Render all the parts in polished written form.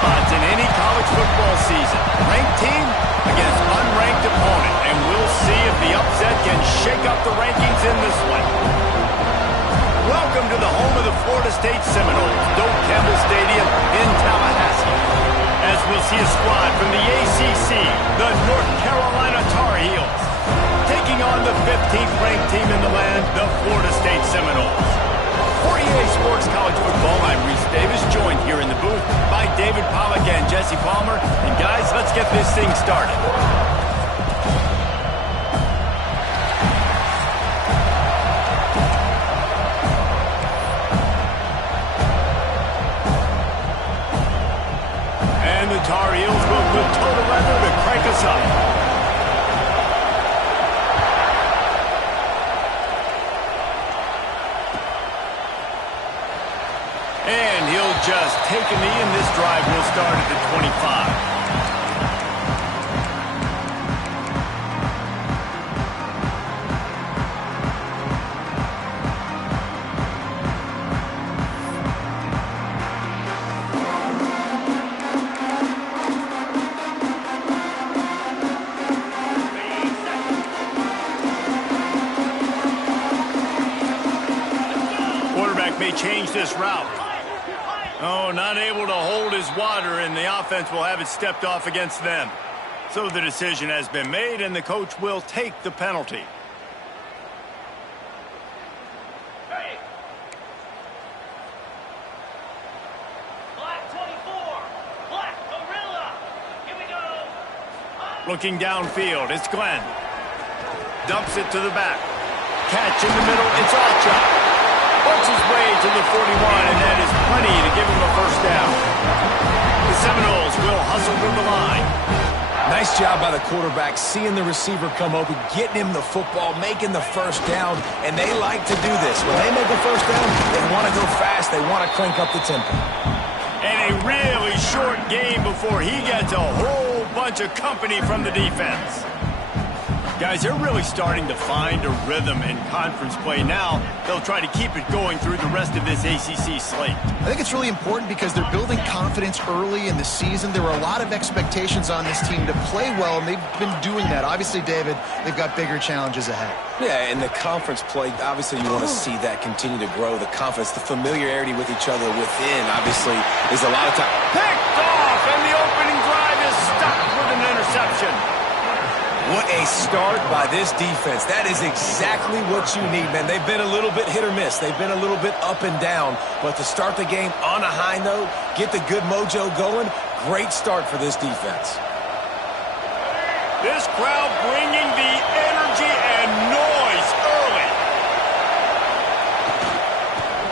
Spots in any college football season. Ranked team against unranked opponent, and we'll see if the upset can shake up the rankings in this one. Welcome to the home of the Florida State Seminoles, Doak Campbell Stadium in Tallahassee. As we'll see a squad from the ACC, the North Carolina Tar Heels, taking on the 15th ranked team in the land, the Florida State Seminoles. For EA Sports College Football, I'm Reese Davis, joined here in the booth by David Pollack and Jesse Palmer. And guys, let's get this thing started. And the Tar Heels will put total leather to crank us up. And he'll just take a knee, and this drive will start at the 25. Quarterback may change this route. Oh, not able to hold his water, and the offense will have it stepped off against them. So the decision has been made, and the coach will take the penalty. Hey. Black 24. Black Gorilla. Here we go. Looking downfield, it's Glenn. Dumps it to the back. Catch in the middle, it's Alchuk. Works his way to the 41, and that is plenty to give him a first down. The Seminoles will hustle to the line. Nice job by the quarterback, seeing the receiver come open, getting him the football, making the first down, and they like to do this. When they make a first down, they want to go fast, they want to crank up the tempo. And a really short game before he gets a whole bunch of company from the defense. Guys, they're really starting to find a rhythm in conference play now. They'll try to keep it going through the rest of this ACC slate. I think it's really important because they're building confidence early in the season. There were a lot of expectations on this team to play well, and they've been doing that. Obviously, David, they've got bigger challenges ahead. Yeah, and the conference play, obviously you want to see that continue to grow. The confidence, the familiarity with each other within, obviously, is a lot of time. Picked off, and the opening drive is stopped with an interception. What a start by this defense. That is exactly what you need, man. They've been a little bit hit or miss. They've been a little bit up and down. But to start the game on a high note, get the good mojo going, great start for this defense. This crowd bringing the energy and noise early.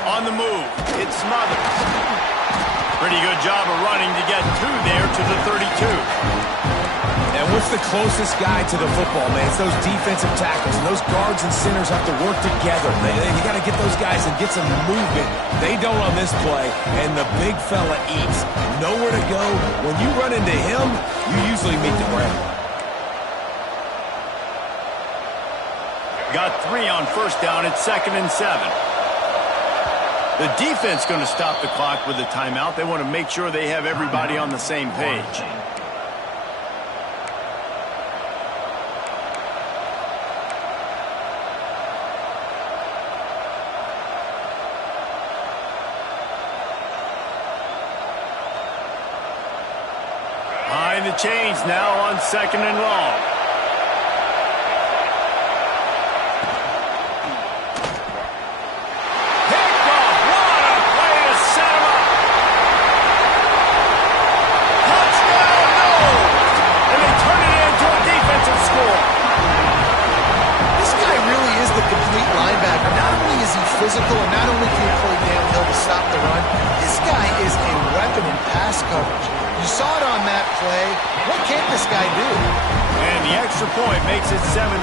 On the move, it's Smothers. Pretty good job of running to get there to the 32. And what's the closest guy to the football, man? It's those defensive tackles. And those guards and centers have to work together. You got to get those guys and get some movement. They don't on this play, and the big fella eats. Nowhere to go. When you run into him, you usually meet the ground. Got 3 on first down at 2nd and 7. The defense going to stop the clock with a timeout. They want to make sure they have everybody on the same page. Behind the chains now on 2nd and long. Physical, and not only can he play downhill to stop the run, this guy is a weapon in pass coverage. You saw it on that play. What can't this guy do? And the extra point makes it 7-0.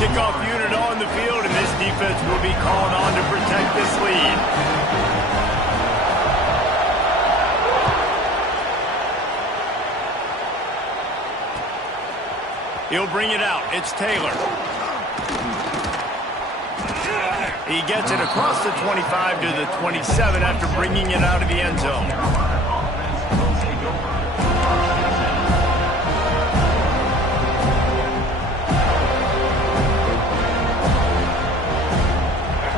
Kickoff unit on the field, and this defense will be called on to protect this lead. He'll bring it out. It's Taylor. He gets it across the 25 to the 27 after bringing it out of the end zone.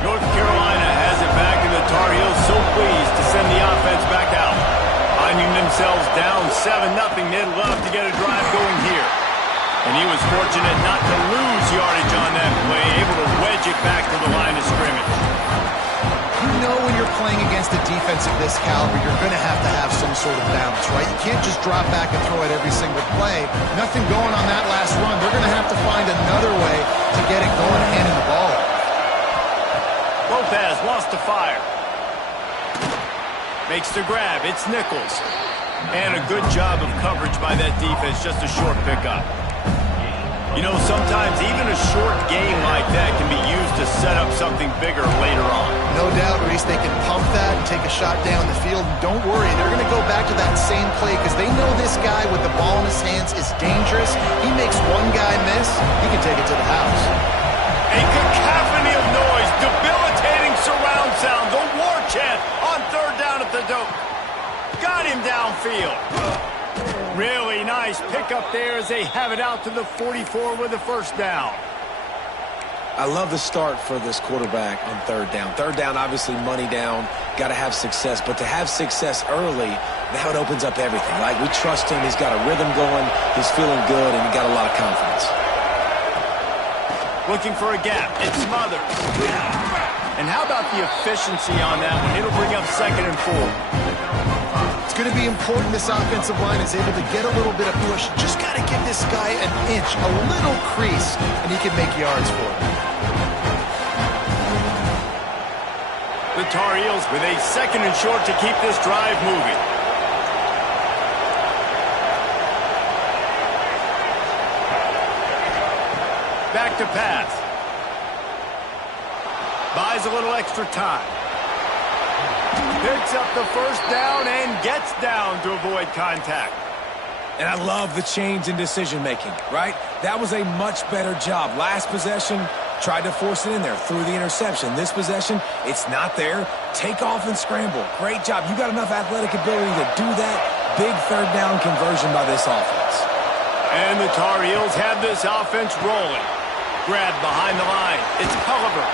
North Carolina has it back, and the Tar Heels so pleased to send the offense back out. Finding themselves down 7-0, they'd love to get a drive going here. And he was fortunate not to lose yardage on that play, able to wedge it back to the line of scrimmage. You know when you're playing against a defense of this caliber, you're going to have some sort of balance, right? You can't just drop back and throw it every single play. Nothing going on that last run. They're going to have to find another way to get it going, handing the ball. Lopez wants to fire. Makes the grab. It's Nichols. And a good job of coverage by that defense. Just a short pickup. You know, sometimes even a short game like that can be used to set up something bigger later on. No doubt, Reese, they can pump that and take a shot down the field. And don't worry, they're going to go back to that same play because they know this guy with the ball in his hands is dangerous. He makes one guy miss, he can take it to the house. A cacophony of noise, debilitating surround sound, the war chant on third down at the dope. Got him downfield. Really nice pickup there as they have it out to the 44 with the first down. I love the start for this quarterback on third down. Third down, obviously money down, got to have success. But to have success early, now it opens up everything. Like, we trust him. He's got a rhythm going. He's feeling good, and he got a lot of confidence. Looking for a gap. It's Smothers. And how about the efficiency on that one? It'll bring up 2nd and 4. It's going to be important this offensive line is able to get a little bit of push. Just got to give this guy an inch, a little crease, and he can make yards for it. The Tar Heels with a 2nd and short to keep this drive moving. Back to pass. Buys a little extra time. Picks up the first down and gets down to avoid contact. And I love the change in decision-making, right? That was a much better job. Last possession, tried to force it in there, threw the interception. This possession, it's not there. Take off and scramble. Great job. You got enough athletic ability to do that. Big third down conversion by this offense. And the Tar Heels have this offense rolling. Grab behind the line. It's Culliver.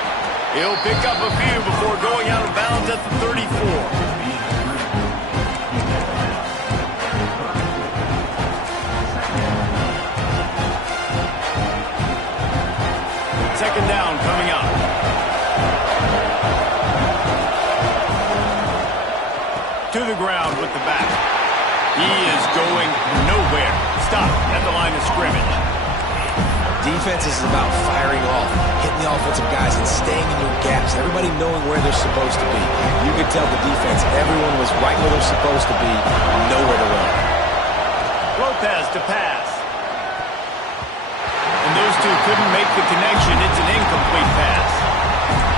He'll pick up a few before going out of bounds at the 34. Second down coming up. To the ground with the back. He is going nowhere. Stop at the line of scrimmage. Defense is about firing off, hitting the offensive guys and staying in your gaps. Everybody knowing where they're supposed to be. You could tell the defense, everyone was right where they're supposed to be, nowhere to run. Lopez to pass. And those two couldn't make the connection. It's an incomplete pass.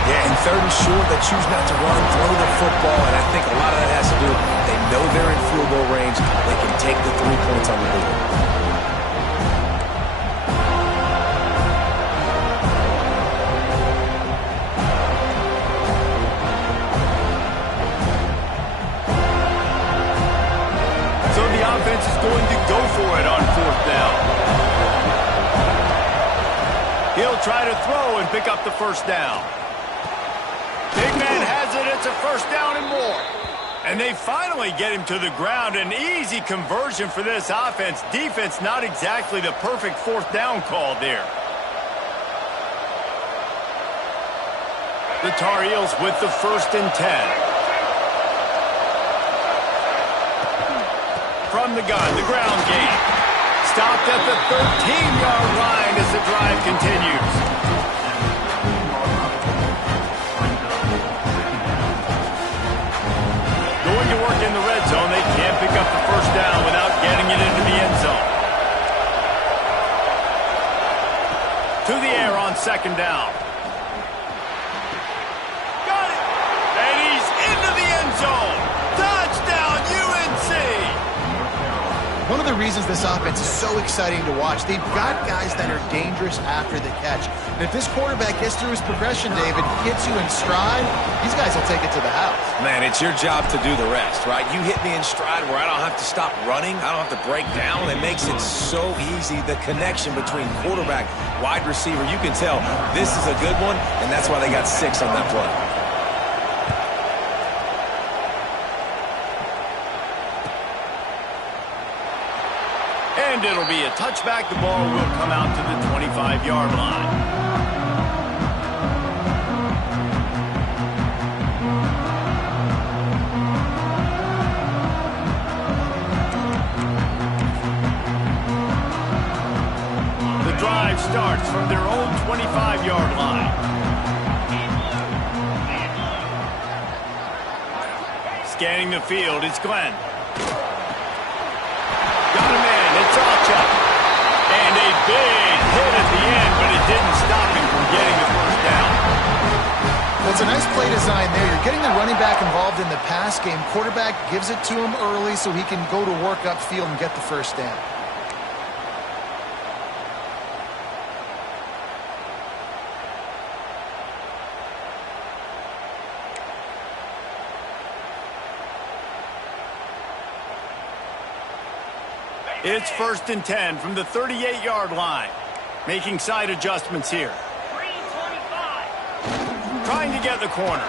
Yeah, and 3rd and short, they choose not to run, throw the football, and I think a lot of that has to do with they know they're in field goal range. They can take the 3 points on the board. Offense is going to go for it on 4th down. He'll try to throw and pick up the first down. Big man has it. It's a first down and more. And they finally get him to the ground. An easy conversion for this offense. Defense not exactly the perfect 4th down call there. The Tar Heels with the 1st and 10. From the gun, the ground game. Stopped at the 13-yard line as the drive continues. Going to work in the red zone. They can't pick up the first down without getting it into the end zone. To the air on 2nd down. Got it! And he's into the end zone. Touchdown, UNC! one of the reasons this offense is so exciting to watch. They've got guys that are dangerous after the catch. And if this quarterback gets through his progression, David, hits you in stride, these guys will take it to the house. Man, it's your job to do the rest, right? You hit me in stride where I don't have to stop running. I don't have to break down. It makes it so easy. The connection between quarterback, wide receiver, you can tell this is a good one, and that's why they got 6 on that play. And it'll be a touchback. The ball will come out to the 25-yard line. The drive starts from their own 25-yard line. Scanning the field, it's Glenn. Got him in. It's Archer. And a big hit at the end, but it didn't stop him from getting the first down. Well, it's a nice play design there. You're getting the running back involved in the pass game. Quarterback gives it to him early so he can go to work upfield and get the first down. It's 1st and 10 from the 38-yard line. Making side adjustments here. 325. Trying to get the corner.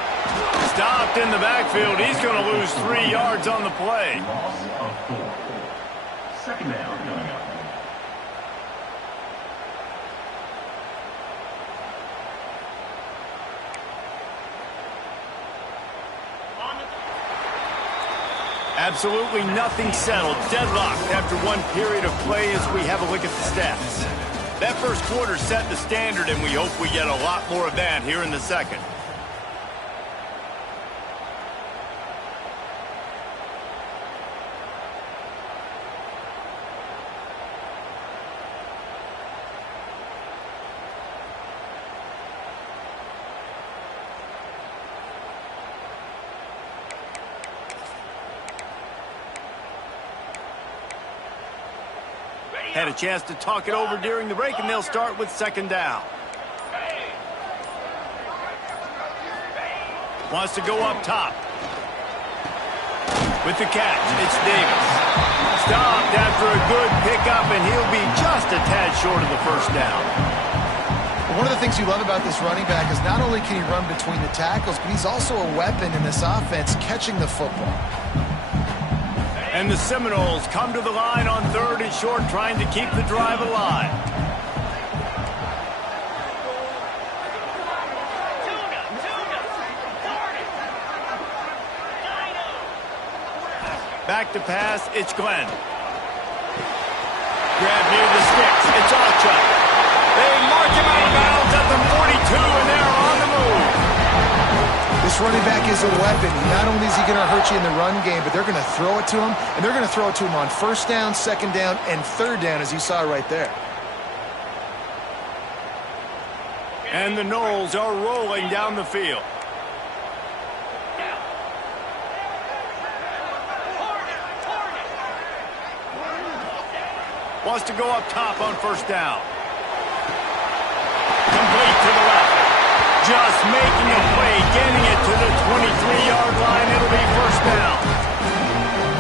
Stopped in the backfield. He's going to lose 3 yards on the play. Loss of 4. Second down coming up. Absolutely nothing settled. Deadlocked after one period of play as we have a look at the stats. That first quarter set the standard, and we hope we get a lot more of that here in the second. Had a chance to talk it over during the break, and they'll start with 2nd down. Wants to go up top. With the catch, it's Davis. Stopped after a good pickup, and he'll be just a tad short of the first down. One of the things you love about this running back is not only can he run between the tackles, but he's also a weapon in this offense catching the football. And the Seminoles come to the line on 3rd and short, trying to keep the drive alive. Back to pass, it's Glenn. Grab near the sticks, it's Archer. They mark him out of bounds at the 42, and they're on the move. This running back is a weapon. Not only is he going to hurt you in the run game, but they're going to throw it to him, and they're going to throw it to him on 1st down, 2nd down, and 3rd down, as you saw right there. And the Noles are rolling down the field. Wants to go up top on 1st down. Complete to the left. Just making a play, getting it to the 23-yard line. It'll be 1st down.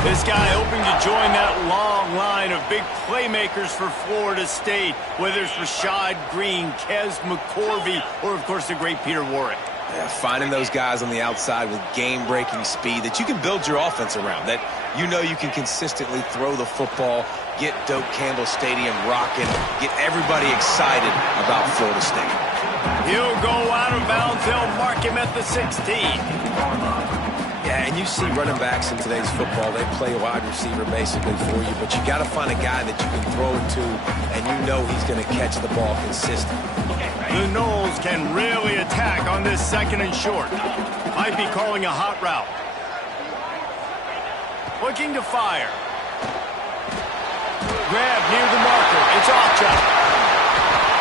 This guy hoping to join that long line of big playmakers for Florida State, whether it's Rashad Green, Kez McCorvey, or, of course, the great Peter Warrick. Yeah, finding those guys on the outside with game-breaking speed that you can build your offense around, that you know you can consistently throw the football, get Doak Campbell Stadium rocking, get everybody excited about Florida State. He'll go out of bounds. They'll mark him at the 16. Yeah, and you see running backs in today's football, they play wide receiver basically for you, but you got to find a guy that you can throw it to, and you know he's going to catch the ball consistently. The Noles can really attack on this 2nd and short. Might be calling a hot route. Looking to fire. Grab near the marker. It's Archer.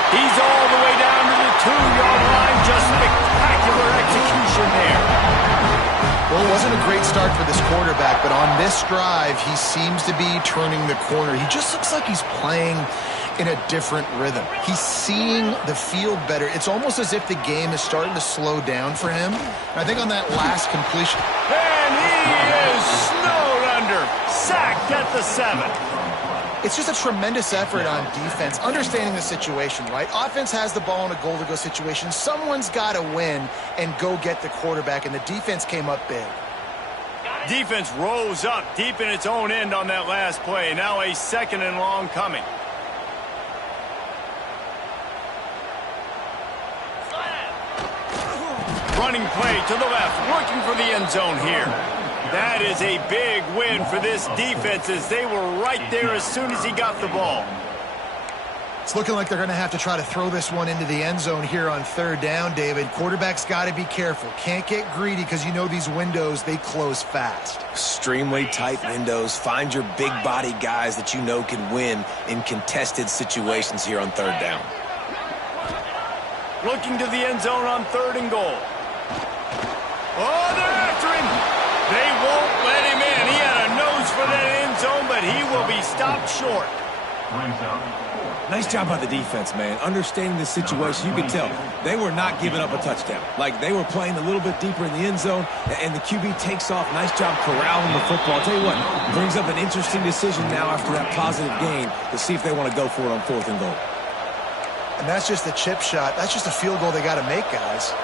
He's all the way down to the 2-yard line. Just spectacular execution there. Well, Well, it wasn't a great start for this quarterback, but on this drive, he seems to be turning the corner. He just looks like he's playing in a different rhythm. He's seeing the field better. It's almost as if the game is starting to slow down for him. And I think on that last completion... And he is snowed under. Sacked at the 7. It's just a tremendous effort on defense, understanding the situation, right? Offense has the ball in a goal-to-go situation. Someone's got to win and go get the quarterback, and the defense came up big. Defense rose up deep in its own end on that last play. Now a 2nd and long coming. Running play to the left, looking for the end zone here. That is a big win for this defense as they were right there as soon as he got the ball. It's looking like they're going to have to try to throw this one into the end zone here on 3rd down, David. Quarterback's got to be careful. Can't get greedy because you know these windows, they close fast. Extremely tight windows. Find your big body guys that you know can win in contested situations here on 3rd down. Looking to the end zone on 3rd and goal. Oh, they're after him. They won't let him in. He had a nose for that end zone, but he will be stopped short. Nice job by the defense, man. Understanding the situation, you could tell they were not giving up a touchdown. Like, they were playing a little bit deeper in the end zone, and the QB takes off. Nice job corralling the football. I'll tell you what, brings up an interesting decision now after that positive gain to see if they want to go for it on 4th and goal. And that's just a chip shot. That's just a field goal they got to make, guys.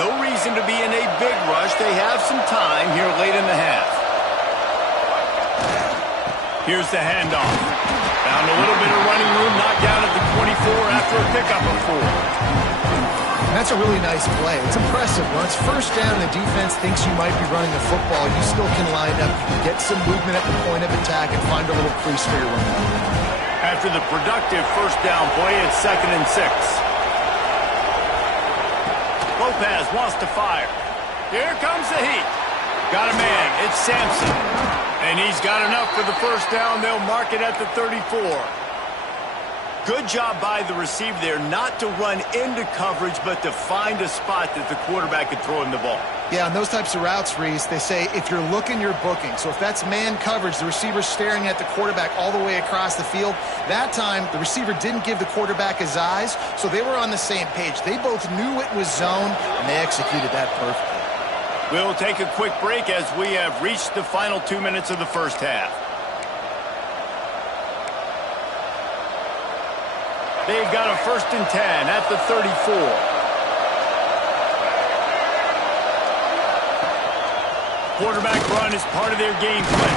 No reason to be in a big rush. They have some time here late in the half. Here's the handoff. Found a little bit of running room, knocked down at the 24 after a pickup of 4. And that's a really nice play. It's impressive. When it's 1st down and the defense thinks you might be running the football, you still can line up, get some movement at the point of attack, and find a little crease for your running. After the productive 1st down play, it's 2nd and 6. Lopez wants to fire. Here comes the heat. Got a man. It's Sampson. And he's got enough for the 1st down. They'll mark it at the 34. Good job by the receiver there not to run into coverage, but to find a spot that the quarterback could throw him the ball. Yeah, on those types of routes, Reese, they say if you're looking, you're booking. So if that's man coverage, the receiver's staring at the quarterback all the way across the field. That time, the receiver didn't give the quarterback his eyes, so they were on the same page. They both knew it was zone, and they executed that perfectly. We'll take a quick break as we have reached the final 2 minutes of the 1st half. They've got a 1st and 10 at the 34. Quarterback run is part of their game plan.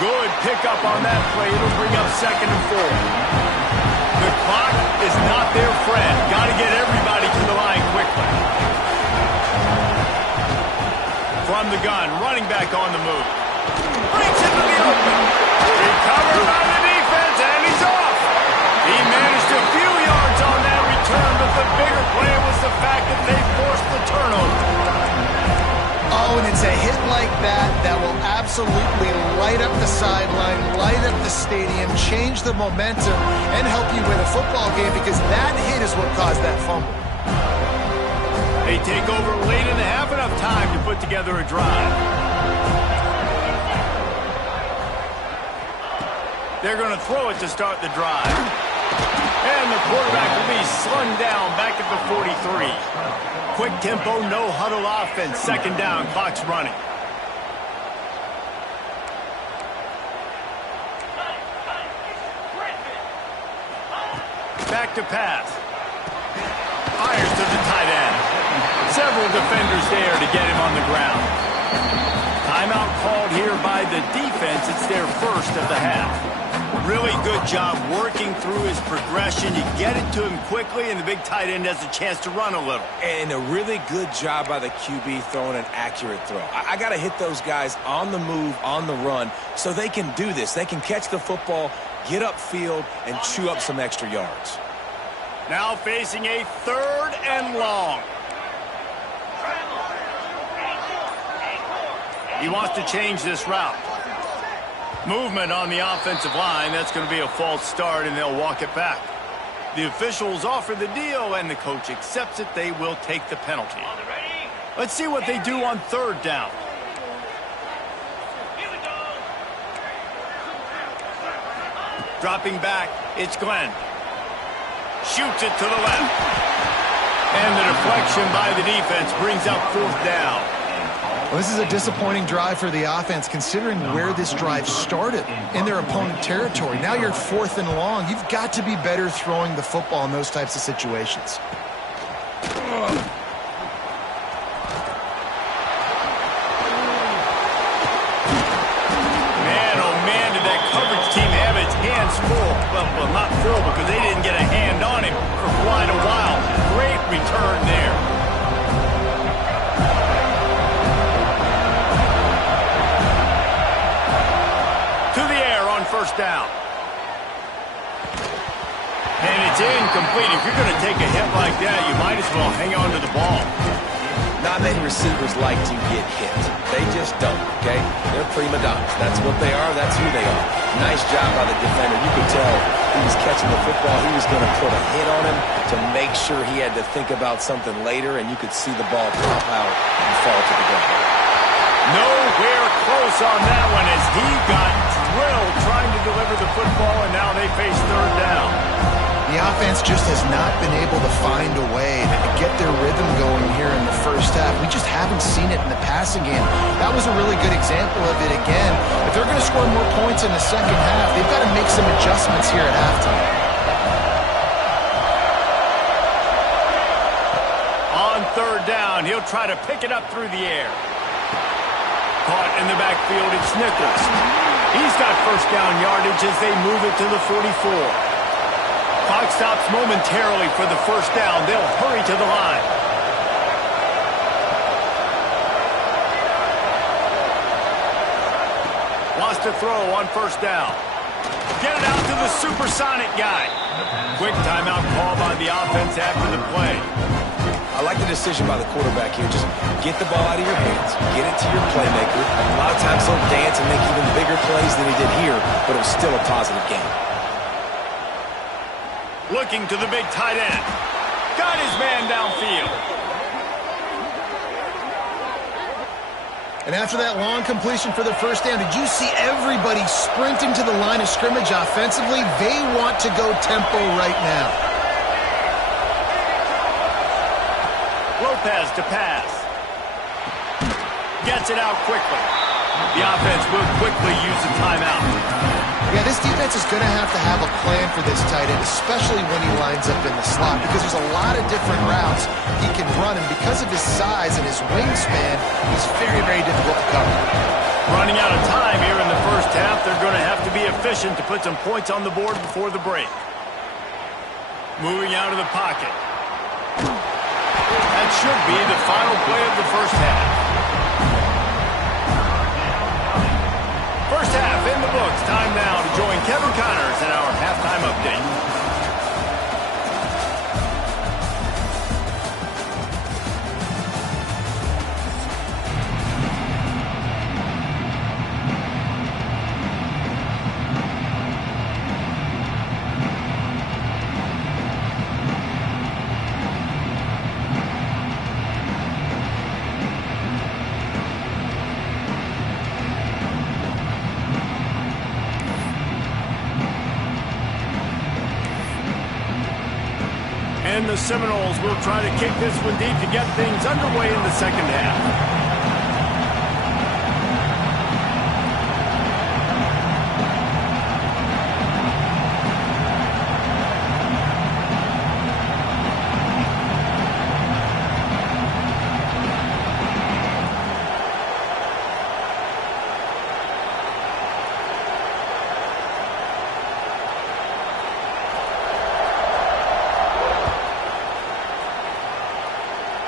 Good pickup on that play. It'll bring up 2nd and 4. The clock is not their friend. Got to get everybody to the line quickly. From the gun, running back on the move. Breaks into the open. Recovered by the defense, and he's off. He managed a few yards on that return, but the bigger play was the fact that they forced the turnover. Oh, and it's a hit like that that will absolutely light up the sideline, light up the stadium, change the momentum, and help you win a football game because that hit is what caused that fumble. They take over late in the half, enough time to put together a drive. They're going to throw it to start the drive. And the quarterback will be slung down back at the 43. Quick tempo, no huddle offense. 2nd down, clock's running. Back to pass. Fires to the tight end. Several defenders there to get him on the ground. Timeout called here by the defense. It's their 1st of the half. Really good job working through his progression. You get it to him quickly, and the big tight end has a chance to run a little. And a really good job by the QB throwing an accurate throw. I got to hit those guys on the move, on the run, so they can do this. They can catch the football, get upfield, and chew up some extra yards. Now facing a 3rd and long. He wants to change this route. Movement on the offensive line. That's going to be a false start, and they'll walk it back. The officials offer the deal, and the coach accepts it. They will take the penalty. On the ready? Let's see what they do on third down. Here we go. Dropping back, it's Glenn. Shoots it to the left. And the deflection by the defense brings up fourth down. Well, this is a disappointing drive for the offense, considering where this drive started, in their opponent territory. Now you're 4th and long. You've got to be better throwing the football in those types of situations. Man, oh man, did that coverage team have its hands full. Well, not full because they didn't get a hand on him for quite a while. Great return there. First down. And it's incomplete. If you're going to take a hit like that, you might as well hang on to the ball. Not many receivers like to get hit. They just don't, okay? They're prima donnas. That's what they are. That's who they are. Nice job by the defender. You could tell he was catching the football. He was going to put a hit on him to make sure he had to think about something later, and you could see the ball pop out and fall to the ground. Nowhere close on that one as he got drilled trying to deliver the football, and now they face third down. The offense just has not been able to find a way to get their rhythm going here in the first half. We just haven't seen it in the passing game. That was a really good example of it again. If they're going to score more points in the second half, they've got to make some adjustments here at halftime. On third down, he'll try to pick it up through the air. Caught in the backfield, it's Nichols. He's got first down yardage as they move it to the 44. Clock stops momentarily for the first down. They'll hurry to the line. Wants to throw on first down. Get it out to the supersonic guy. Quick timeout call by the offense after the play. I like the decision by the quarterback here. Just get the ball out of your hands. Get it to your playmaker. A lot of times he'll dance and make even bigger plays than he did here, but it was still a positive game. Looking to the big tight end. Got his man downfield. And after that long completion for the first down, did you see everybody sprinting to the line of scrimmage offensively? They want to go tempo right now. Lopez to pass. Gets it out quickly. The offense will quickly use a timeout. Yeah, this defense is going to have a plan for this tight end, especially when he lines up in the slot, because there's a lot of different routes he can run, and because of his size and his wingspan, he's very, very difficult to cover. Running out of time here in the first half, they're going to have to be efficient to put some points on the board before the break. Moving out of the pocket. That should be the final play of the first half. First half in the books. Time now to join Kevin Connors in our halftime update. And the Seminoles will try to kick this one deep to get things underway in the second half.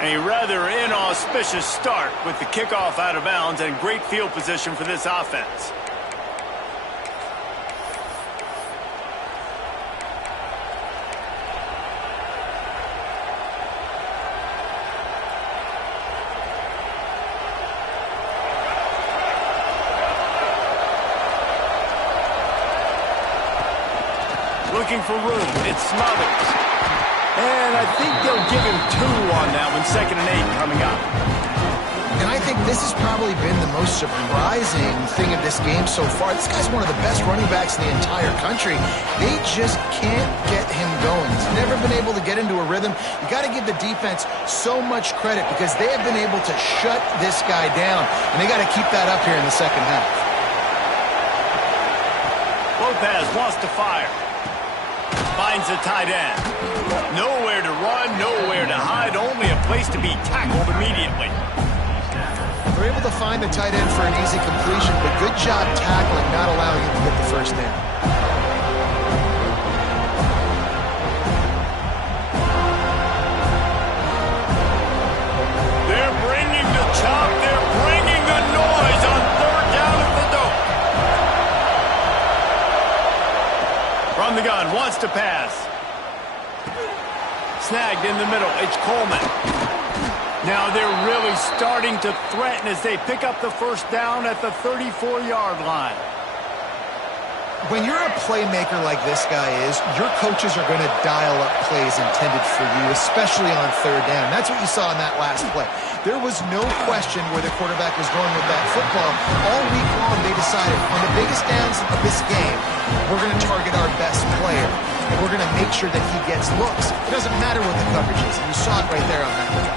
A rather inauspicious start with the kickoff out of bounds and great field position for this offense. Looking for room. It's Smothers. And I think they'll give him 2 on that one. 2nd and 8 coming up. And I think this has probably been the most surprising thing of this game so far. This guy's one of the best running backs in the entire country. They just can't get him going. He's never been able to get into a rhythm. You got to give the defense so much credit because they have been able to shut this guy down, and they got to keep that up here in the second half. Lopez wants to fire. Finds the tight end. Nowhere to run, nowhere to hide, only a place to be tackled immediately. They're able to find the tight end for an easy completion, but good job tackling, not allowing him to get the first down. They're bringing the chop. They're bringing the noise on 3rd down at the dope. From the gun, wants to pass. Snagged in the middle. It's Coleman. Now they're really starting to threaten as they pick up the first down at the 34-yard line. When you're a playmaker like this guy is, your coaches are going to dial up plays intended for you, especially on 3rd down. That's what you saw in that last play. There was no question where the quarterback was going with that football. All week long, they decided on the biggest downs of this game, we're going to target our best player, and we're going to make sure that he gets looks. It doesn't matter what the coverage is, and you saw it right there on that play.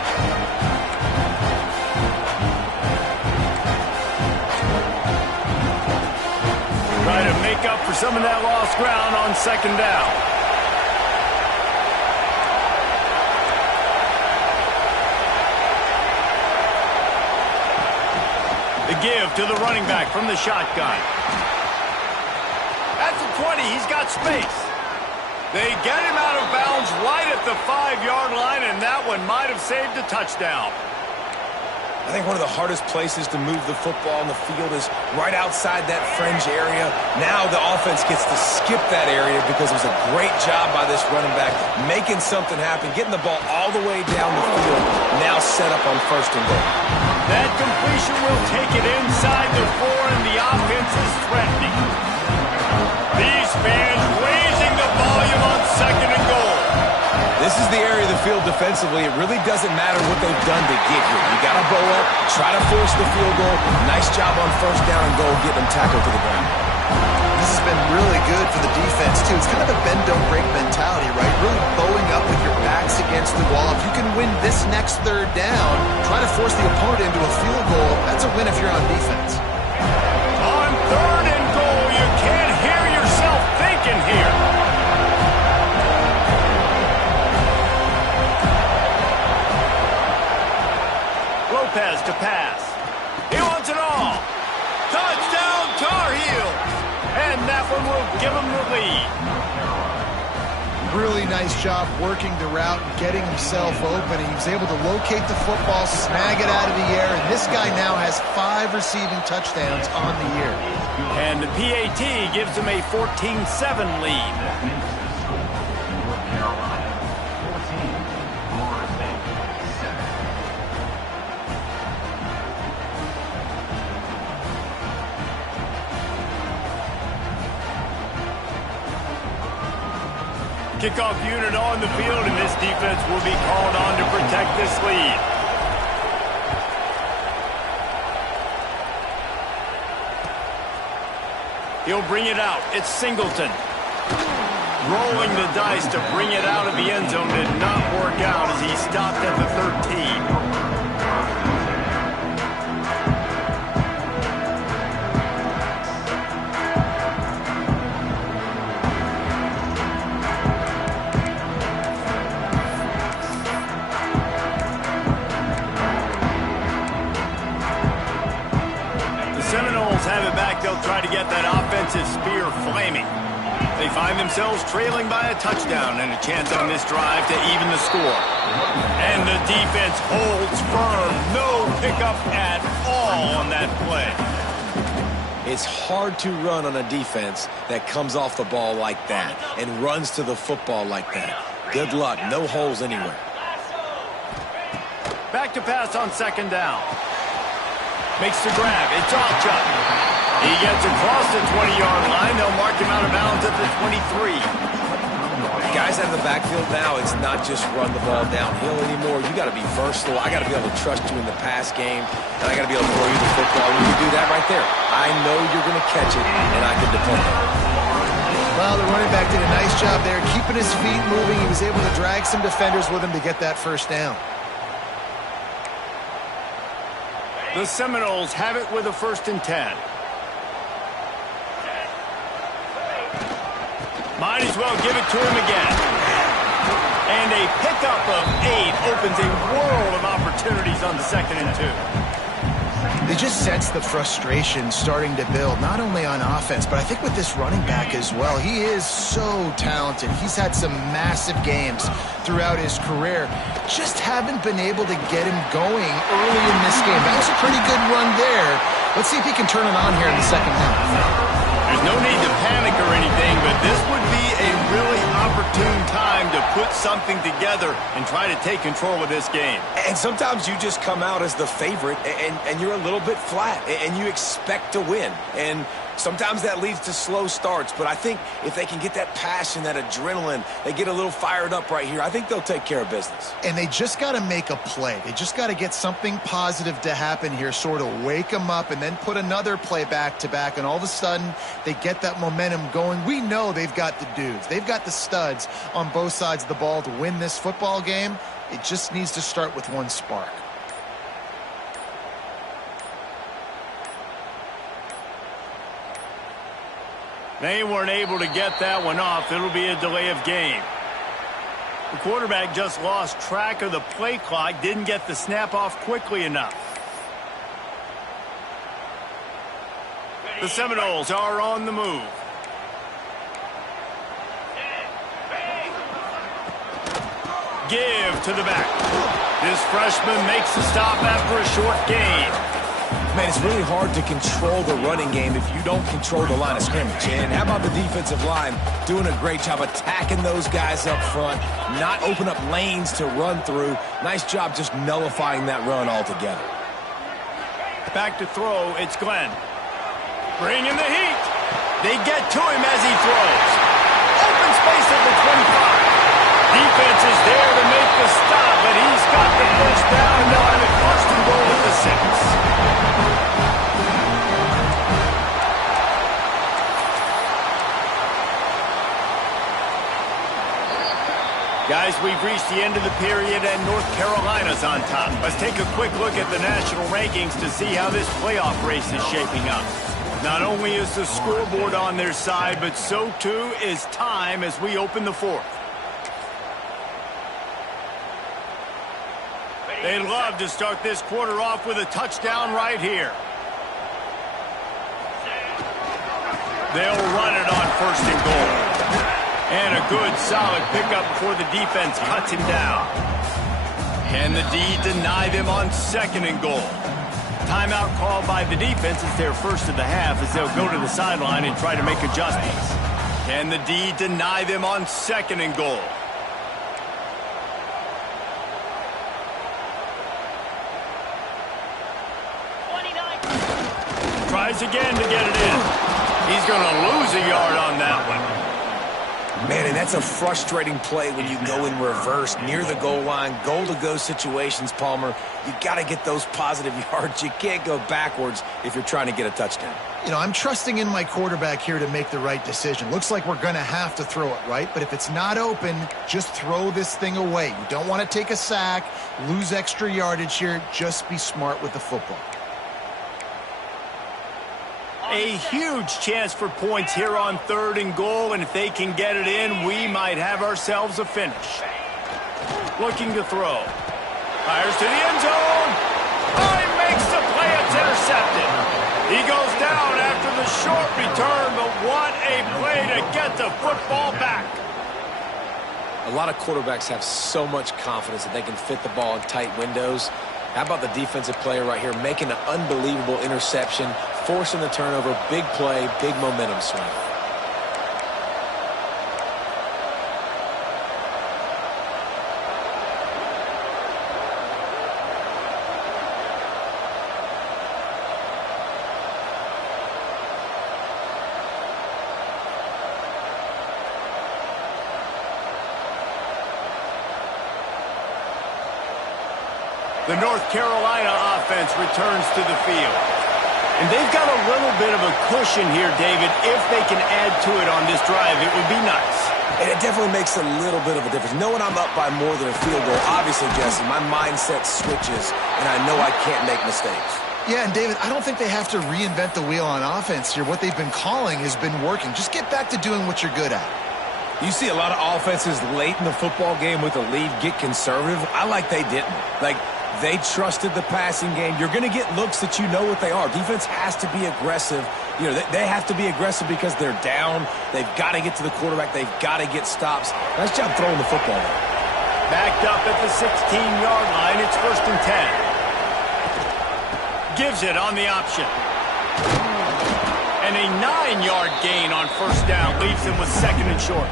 Try to make up for some of that lost ground on 2nd down. The give to the running back from the shotgun. At the 20, he's got space. They get him out of bounds right at the 5-yard line, and that one might have saved a touchdown. I think one of the hardest places to move the football on the field is right outside that fringe area. Now the offense gets to skip that area because it was a great job by this running back making something happen, getting the ball all the way down the field, now set up on 1st and goal. That completion will take it inside the 4, and the offense is threatening. These fans raising the volume on 2nd and goal. This is the area of the field defensively. It really doesn't matter what they've done to get here. You got to bow up, try to force the field goal. Nice job on 1st down and goal, getting them tackled to the ground. This has been really good for the defense, too. It's kind of a bend-don't-break mentality, right? Really bowing up with your backs against the wall. If you can win this next 3rd down, try to force the opponent into a field goal. That's a win if you're on defense. On 3rd and goal, you can't hear yourself thinking here. Lopez to pass. He wants it all. Touchdown, Tar Heels. And that one will give him the lead. Really nice job working the route and getting himself open. He was able to locate the football, snag it out of the air, and this guy now has 5 receiving touchdowns on the year. And the PAT gives him a 14-7 lead. Kickoff unit on the field, and this defense will be called on to protect this lead. He'll bring it out. It's Singleton. Rolling the dice to bring it out of the end zone did not work out as he stopped at the 13. Have it back, they'll try to get that offensive spear flaming. They find themselves trailing by a touchdown and a chance on this drive to even the score. And the defense holds firm. No pickup at all on that play. It's hard to run on a defense that comes off the ball like that and runs to the football like that. Good luck. No holes anywhere. Back to pass on 2nd down. Makes the grab. It's Alchuk. He gets across the 20-yard line. They'll mark him out of bounds at the 23. guys out of the backfield now, it's not just run the ball downhill anymore. You got to be versatile. I got to be able to trust you in the pass game, and I got to be able to throw you the football. When you do that right there, I know you're going to catch it, and I can depend on it. Well, the running back did a nice job there, keeping his feet moving. He was able to drag some defenders with him to get that first down. The Seminoles have it with a 1st and 10. Might as well give it to him again. And a pickup of 8 opens a world of opportunities on the 2nd and 2. They just sense the frustration starting to build, not only on offense, but I think with this running back as well. He is so talented. He's had some massive games throughout his career. Just haven't been able to get him going early in this game. That was a pretty good run there. Let's see if he can turn it on here in the second half. There's no need to panic or anything, but this would be a really opportune time to put something together and try to take control of this game. And sometimes you just come out as the favorite, and you're a little bit flat, and you expect to win. And sometimes that leads to slow starts, but I think if they can get that passion, that adrenaline, they get a little fired up right here, I think they'll take care of business. And they just got to make a play. They just got to get something positive to happen here, sort of wake them up, and then put another play back-to-back, and all of a sudden they get that momentum going. We know they've got the dudes. They've got the studs on both sides of the ball to win this football game. It just needs to start with one spark. They weren't able to get that one off. It'll be a delay of game. The quarterback just lost track of the play clock, didn't get the snap off quickly enough. The Seminoles are on the move. Give to the back. This freshman makes the stop after a short gain. Man, it's really hard to control the running game if you don't control the line of scrimmage. And how about the defensive line doing a great job attacking those guys up front, not open up lanes to run through. Nice job just nullifying that run altogether. Back to throw, it's Glenn. Bringing the heat. They get to him as he throws. Open space at the 25. Defense is there to make the stop, but he's got the first down. They'll have it 1st and goal at the 6. Guys, we've reached the end of the period, and North Carolina's on top. Let's take a quick look at the national rankings to see how this playoff race is shaping up. Not only is the scoreboard on their side, but so too is time as we open the 4th. They'd love to start this quarter off with a touchdown right here. They'll run it on 1st and goal. And a good, solid pickup before the defense cuts him down. Can the D deny them on 2nd and goal? Timeout called by the defense is their first of the half as they'll go to the sideline and try to make adjustments. Can the D deny them on 2nd and goal? Tries again to get it in. He's going to lose a yard on that one. Man, and that's a frustrating play when you go in reverse near the goal line, goal-to-go situations, Palmer. You got to get those positive yards. You can't go backwards if you're trying to get a touchdown. You know, I'm trusting in my quarterback here to make the right decision. Looks like we're going to have to throw it, right? But if it's not open, just throw this thing away. You don't want to take a sack, lose extra yardage here. Just be smart with the football. A huge chance for points here on 3rd and goal, and if they can get it in, we might have ourselves a finish. Looking to throw. Fires to the end zone. Oh, he makes the play. It's intercepted. He goes down after the short return, but what a play to get the football back. A lot of quarterbacks have so much confidence that they can fit the ball in tight windows. How about the defensive player right here making an unbelievable interception, forcing the turnover, big play, big momentum swing. The North Carolina offense returns to the field. And they've got a little bit of a cushion here, David. If they can add to it on this drive, it would be nice. And it definitely makes a little bit of a difference. Knowing I'm up by more than a field goal, obviously, Jesse, my mindset switches, and I know I can't make mistakes. Yeah, and David, I don't think they have to reinvent the wheel on offense here. What they've been calling has been working. Just get back to doing what you're good at. You see a lot of offenses late in the football game with a lead get conservative. I like they didn't. Like, they trusted the passing game. You're going to get looks that you know what they are. Defense has to be aggressive. You know, they have to be aggressive because they're down. They've got to get to the quarterback. They've got to get stops. Nice job throwing the football. Backed up at the 16-yard line. It's 1st and 10. Gives it on the option. And a 9-yard gain on 1st down leaves them with 2nd and short.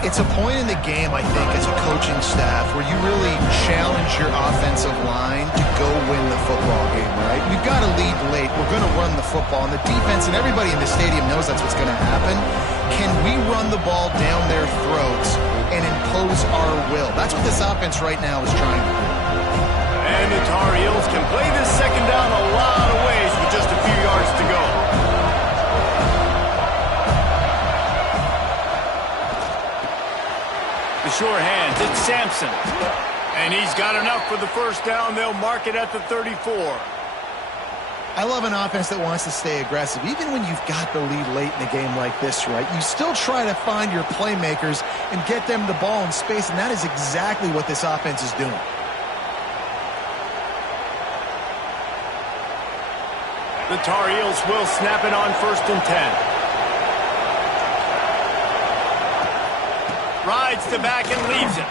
It's a point in the game, I think, as a coaching staff where you really challenge your offensive line to go win the football game, right? We've got to lead late. We're going to run the football. And the defense and everybody in the stadium knows that's what's going to happen. Can we run the ball down their throats and impose our will? That's what this offense right now is trying to do. And the Tar Heels can play this 2nd down a lot of ways with just a few yards to go. The sure hands, it's Sampson. And he's got enough for the 1st down. They'll mark it at the 34. I love an offense that wants to stay aggressive. Even when you've got the lead late in a game like this, right, you still try to find your playmakers and get them the ball in space, and that is exactly what this offense is doing. The Tar Heels will snap it on 1st and 10. Rides the back and leaves it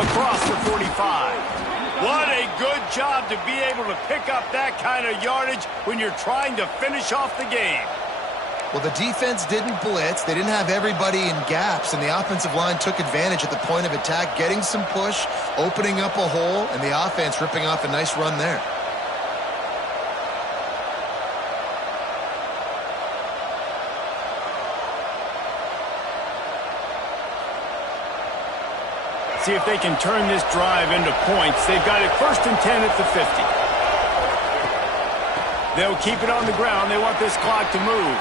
across the 45. What a good job to be able to pick up that kind of yardage when you're trying to finish off the game. Well, the defense didn't blitz. They didn't have everybody in gaps, and the offensive line took advantage at the point of attack, getting some push, opening up a hole, and the offense ripping off a nice run there. See if they can turn this drive into points. They've got it 1st and 10 at the 50. They'll keep it on the ground. They want this clock to move.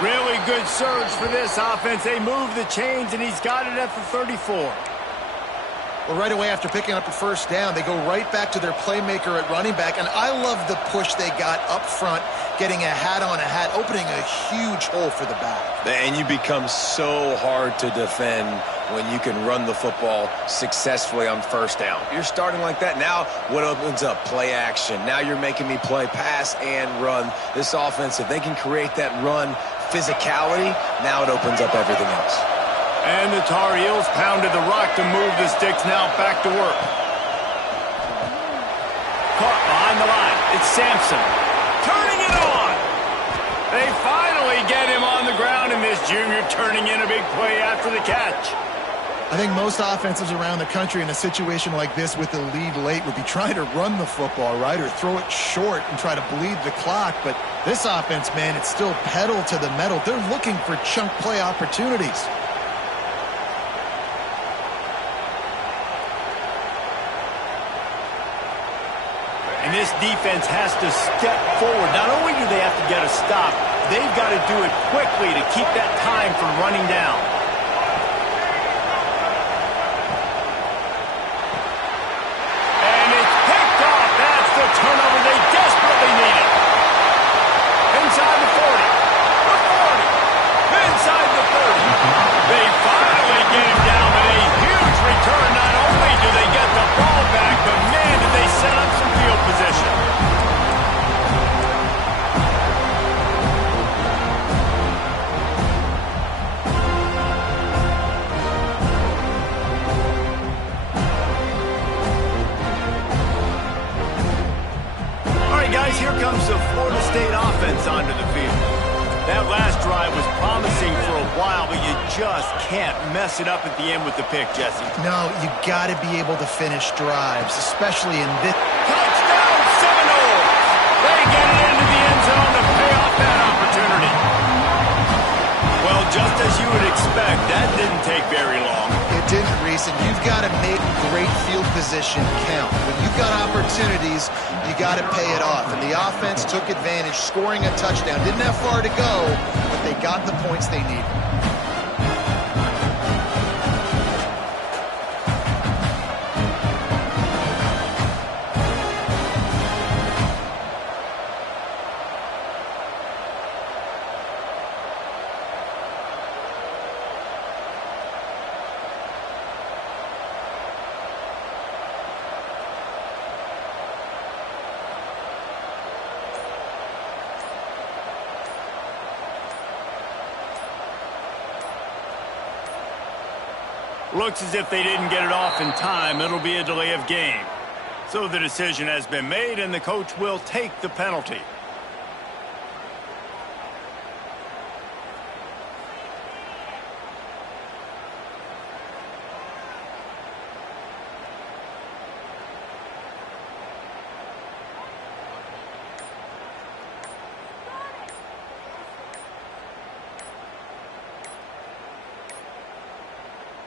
Really good surge for this offense. They move the chains, and he's got it at the 34. Well, right away after picking up a 1st down, they go right back to their playmaker at running back, and I love the push they got up front, getting a hat on a hat, opening a huge hole for the back. And you become so hard to defend when you can run the football successfully on 1st down. You're starting like that. Now what opens up? Play action. Now you're making me play pass and run. This offense, if they can create that run physicality, now it opens up everything else. And the Tar Heels pounded the rock to move the sticks. Now back to work. Caught behind the line. It's Sampson. Turning it on. They finally get him on the ground, and this junior turning in a big play after the catch. I think most offenses around the country in a situation like this with the lead late would be trying to run the football, right, or throw it short and try to bleed the clock. But this offense, man, it's still pedal to the metal. They're looking for chunk play opportunities. And this defense has to step forward. Not only do they have to get a stop, they've got to do it quickly to keep that time from running down. And it's picked off. That's the turnover they desperately needed. Inside the 40. The 40. Inside the 30. They finally get him down, but a huge return. Not only do they get the ball back, but man, did they set up some field position. All right, guys, here comes the Florida State offense onto the field. That last drive was promising for a while, but you just can't mess it up at the end with the pick, Jesse. No, you got to be able to finish drives, especially in this. Touchdown, Seminoles! They get it into the end zone to pay off that opportunity. Well, just as you would expect, that didn't take very long. It didn't, Reese. Listen, you've got to make great field position count. When you've got opportunities, you got to pay it off. And the offense took advantage, scoring a touchdown. Didn't have far to go, but they got the points they needed. Looks as if they didn't get it off in time. It'll be a delay of game. So the decision has been made, and the coach will take the penalty.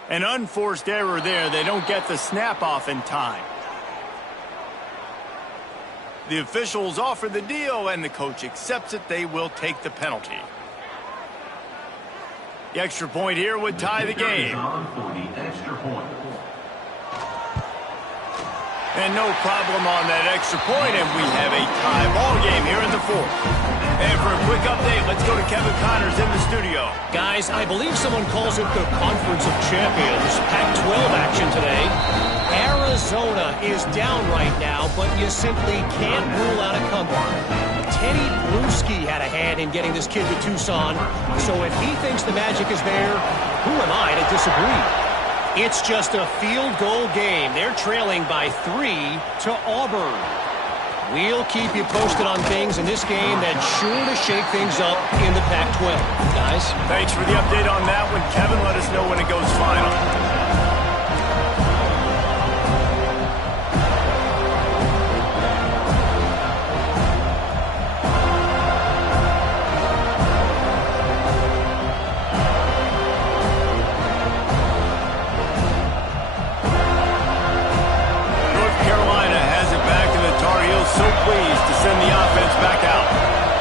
An unforced error there. They don't get the snap off in time. The officials offer the deal, and the coach accepts it. They will take the penalty. The extra point here would tie the game. For the extra point. And no problem on that extra point, and we have a tie ball game here in the fourth. And for a quick update, let's go to Kevin Connors in the studio. Guys, I believe someone calls it the Conference of Champions. Pac-12 action today. Arizona is down right now, but you simply can't rule out a comeback. Teddy Bruschi had a hand in getting this kid to Tucson, so if he thinks the magic is there, who am I to disagree? It's just a field goal game. They're trailing by 3 to Auburn. We'll keep you posted on things in this game that's sure to shake things up in the Pac-12. Guys? Thanks for the update on that one. Kevin, let us know when it goes final. So pleased to send the offense back out.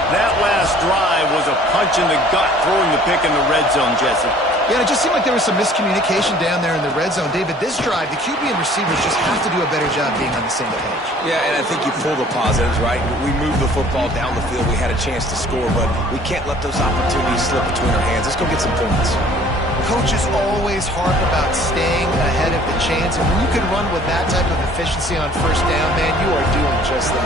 That last drive was a punch in the gut, throwing the pick in the red zone, Jesse. Yeah, it just seemed like there was some miscommunication down there in the red zone. David, this drive, the QB and receivers just have to do a better job being on the same page. Yeah, and I think you pull the positives, right? We moved the football down the field. We had a chance to score, but we can't let those opportunities slip between our hands. Let's go get some points. Coaches always harp about staying ahead of the chance, and when you can run with that type of efficiency on first down, man, you are doing just that.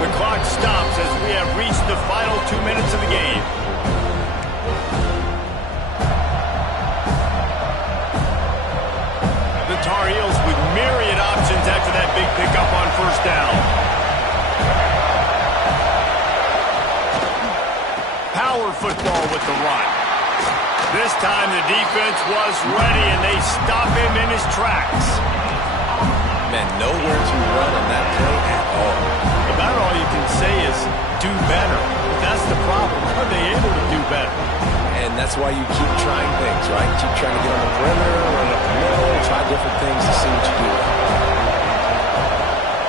The clock stops as we have reached the final 2 minutes of the game. The Tar Heels with myriad options after that big pickup on first down. Power football with the run. This time the defense was ready, and they stop him in his tracks. Man, nowhere to run on that play at all. About all you can say is do better. But that's the problem. Are they able to do better? And that's why you keep trying things, right? Keep trying to get on the perimeter, run up the middle, try different things to see what you do.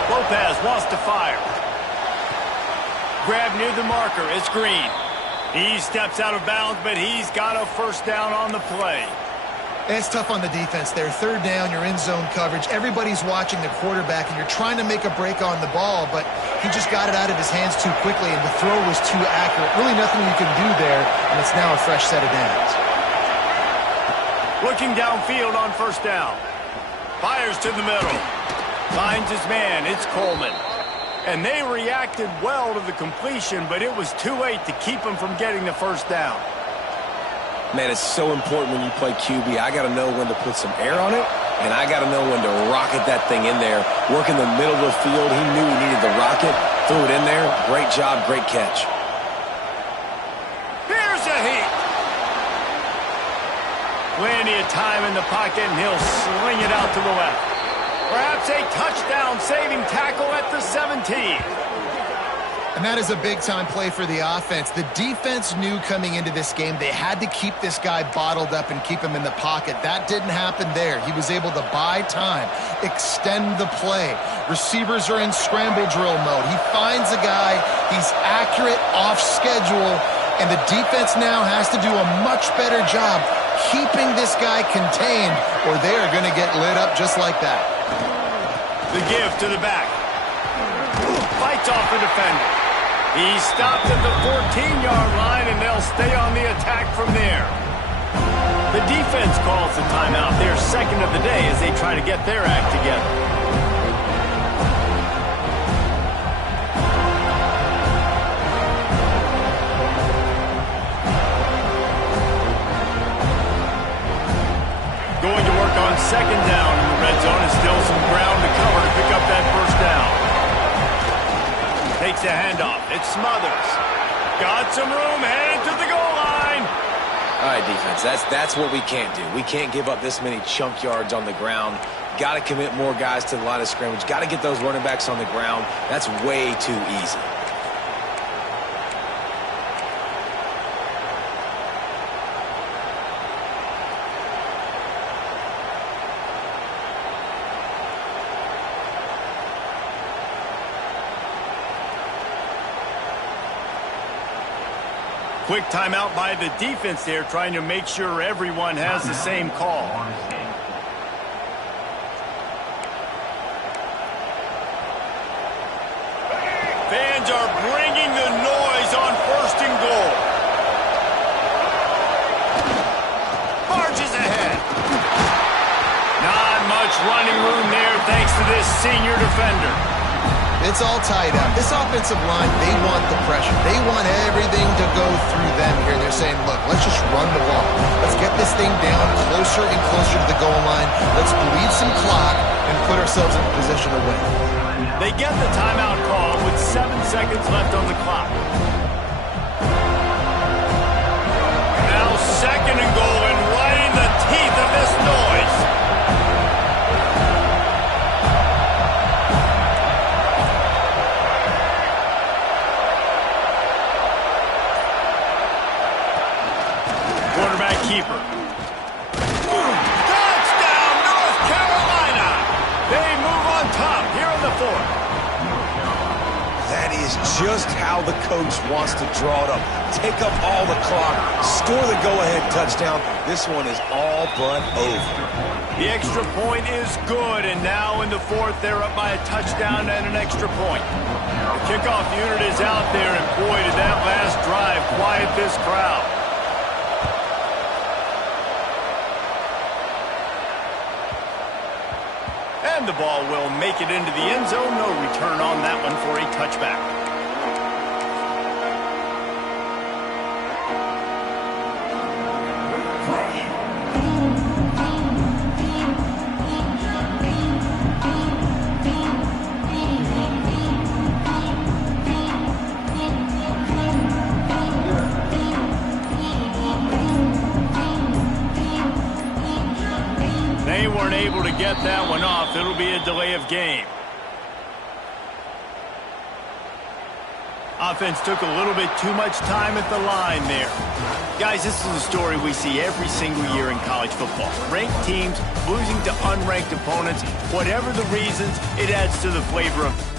Lopez wants to fire. Grab near the marker. It's Green. He steps out of bounds, but he's got a first down on the play. It's tough on the defense there. Third down, you're in zone coverage. Everybody's watching the quarterback, and you're trying to make a break on the ball, but he just got it out of his hands too quickly, and the throw was too accurate. Really nothing you can do there, and it's now a fresh set of downs. Looking downfield on first down. Fires to the middle. Finds his man. It's Coleman. And they reacted well to the completion, but it was too late to keep him from getting the first down. Man, it's so important when you play QB. I got to know when to put some air on it, and I got to know when to rocket that thing in there. Work in the middle of the field. He knew he needed the rocket. Threw it in there. Great job, great catch. Here's a heat. Plenty of time in the pocket, and he'll sling it out to the left. Perhaps a touchdown-saving tackle at the 17. And that is a big-time play for the offense. The defense knew coming into this game they had to keep this guy bottled up and keep him in the pocket. That didn't happen there. He was able to buy time, extend the play. Receivers are in scramble drill mode. He finds a guy, he's accurate, off schedule, and the defense now has to do a much better job keeping this guy contained, or they are going to get lit up just like that. The give to the back. Fights off the defender. He stopped at the 14-yard line, and they'll stay on the attack from there. The defense calls the timeout. Their second of the day as they try to get their act together. Going to work on second down in the red zone, and still some ground to cover to pick up that first down. Takes the handoff. It Smothers. Got some room, headed to the goal line. All right, defense, that's what we can't do. We can't give up this many chunk yards on the ground. Got to commit more guys to the line of scrimmage. Got to get those running backs on the ground. That's way too easy. Quick timeout by the defense there, trying to make sure everyone has the same call. Fans are bringing the noise on first and goal. Marches ahead. Not much running room there thanks to this senior defender. It's all tied up. This offensive line, they want the pressure. They want everything to go through them here. They're saying, look, let's just run the ball. Let's get this thing down closer and closer to the goal line. Let's bleed some clock and put ourselves in a position to win. They get the timeout call with 7 seconds left on the clock. Now second and goal, and right in the teeth of this noise. Quarterback keeper. Touchdown, North Carolina! They move on top here in the fourth. That is just how the coach wants to draw it up. Take up all the clock, score the go-ahead touchdown. This one is all but over. The extra point is good, and now in the fourth, they're up by a touchdown and an extra point. The kickoff unit is out there, and boy, did that last drive quiet this crowd. And the ball will make it into the end zone. No return on that one for a touchback. They weren't able to get that one off. It'll be a delay of game. Offense took a little bit too much time at the line there. Guys, this is a story we see every single year in college football. Ranked teams losing to unranked opponents. Whatever the reasons, it adds to the flavor of